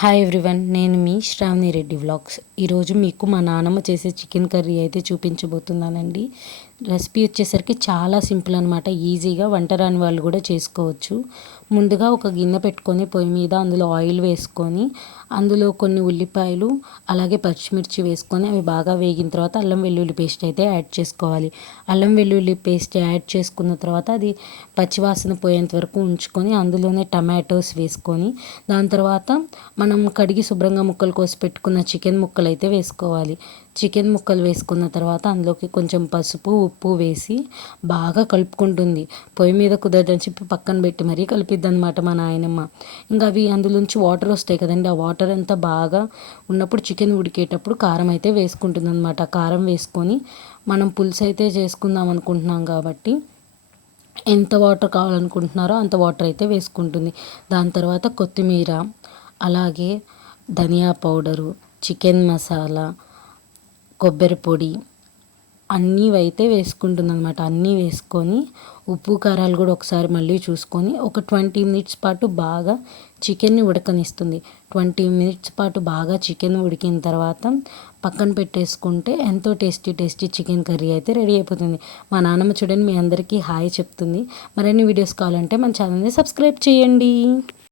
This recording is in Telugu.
హాయ్ ఎవ్రీవన్, నేను మీ శ్రావణి రెడ్డి వ్లాగ్స్. ఈరోజు మీకు మా నాన్నమ్మ చేసే చికెన్ కర్రీ అయితే చూపించబోతున్నానండి. రెసిపీ వచ్చేసరికి చాలా సింపుల్ అనమాట. ఈజీగా వంట రాని వాళ్ళు కూడా చేసుకోవచ్చు. ముందుగా ఒక గిన్నె పెట్టుకొని పొయ్యి మీద అందులో ఆయిల్ వేసుకొని అందులో కొన్ని ఉల్లిపాయలు అలాగే పచ్చిమిర్చి వేసుకొని అవి బాగా వేగిన తర్వాత అల్లం వెల్లుల్లి పేస్ట్ అయితే యాడ్ చేసుకోవాలి. అల్లం వెల్లుల్లి పేస్ట్ యాడ్ చేసుకున్న తర్వాత అది పచ్చివాసన పోయేంత వరకు ఉంచుకొని అందులోనే టమాటోస్ వేసుకొని దాని తర్వాత మనం కడిగి శుభ్రంగా ముక్కలు కోసి పెట్టుకున్న చికెన్ ముక్కలు అయితే వేసుకోవాలి. చికెన్ ముక్కలు వేసుకున్న తర్వాత అందులోకి కొంచెం పసుపు ఉప్పు వేసి బాగా కలుపుకుంటుంది. పొయ్యి మీద కుదరదని చెప్పి పక్కన పెట్టి మరీ కలిపిద్ది అనమాట మా నాయనమ్మ. ఇంకా అవి అందులోంచి వాటర్ వస్తాయి కదండి, ఆ వాటర్ అంతా బాగా ఉన్నప్పుడు చికెన్ ఉడికేటప్పుడు కారం అయితే వేసుకుంటుంది అనమాట. కారం వేసుకొని మనం పులుసు అయితే చేసుకుందాం అనుకుంటున్నాం కాబట్టి ఎంత వాటర్ కావాలనుకుంటున్నారో అంత వాటర్ అయితే వేసుకుంటుంది. దాని తర్వాత కొత్తిమీర, అలాగే ధనియా పౌడరు, చికెన్ మసాలా, కొబ్బరి పొడి అన్నీ అయితే వేసుకుంటుంది అనమాట. అన్నీ వేసుకొని ఉప్పు కారాలు కూడా ఒకసారి మళ్ళీ చూసుకొని ఒక 20 మినిట్స్ పాటు బాగా చికెన్ని ఉడకనిస్తుంది. 20 మినిట్స్ పాటు బాగా చికెన్ ఉడికిన తర్వాత పక్కన పెట్టేసుకుంటే ఎంతో టేస్టీ చికెన్ కర్రీ అయితే రెడీ అయిపోతుంది. మా నాన్నమ్మ చూడండి మీ అందరికీ హాయ్ చెప్తుంది. మరిన్ని వీడియోస్ కావాలంటే మన ఛానల్ని సబ్స్క్రైబ్ చేయండి.